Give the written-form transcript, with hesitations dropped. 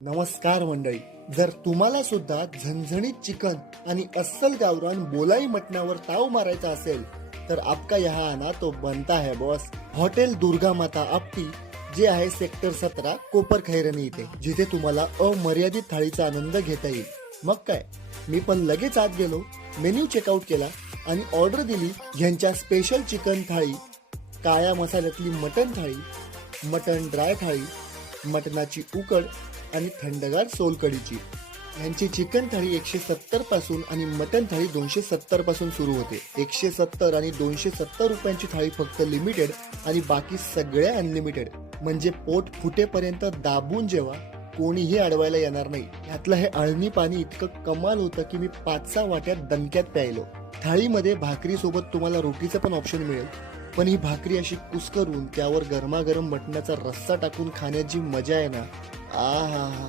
नमस्कार मंडळी. जर तुम्हाला सुद्धा झणझणीत चिकन आणि अस्सल गावरान बोलाई मटणावर ताव मारायचा असेल तर आपका यहाँ आना तो बनता है बॉस. हॉटेल दुर्गा माता आपटी जे आहे सेक्टर 17 कोपर खैरणी इथे, जिथे तुम्हाला अमर्यादित थाळीचा आनंद घेता येईल. मग काय, मी पण लगेच आत गेलो, मेन्यू चेकआउट केला आणि ऑर्डर दिली. ह्यांच्या स्पेशल चिकन थाळी, काळ्या मसाल्यातली मटण थाळी, मटण ड्राय थाळी, मटणाची उकड आणि थंडगार सोलकडीची. यांची चिकन थाळी 170 पासून आणि मटन थाळी 270 पासून सुरू होते. 170 आणि 270 रुपयांची थाळी फक्त लिमिटेड आणि बाकी सगळ्या अनलिमिटेड. म्हणजे पोट फुटेपर्यंत दाबून जेव्हा, कोणीही अडवायला येणार नाही. यातलं हे अळणी पाणी इतकं कमाल होतं की मी 5-6 वाट्यात दणक्यात प्यायलो. थाळीमध्ये भाकरी सोबत तुम्हाला रोटीचं पण ऑप्शन मिळेल, पण ही भाकरी अशी कुस्करून त्यावर गरमागरम मटणाचा रस्सा टाकून खाण्याची मजा आहे ना, आहा.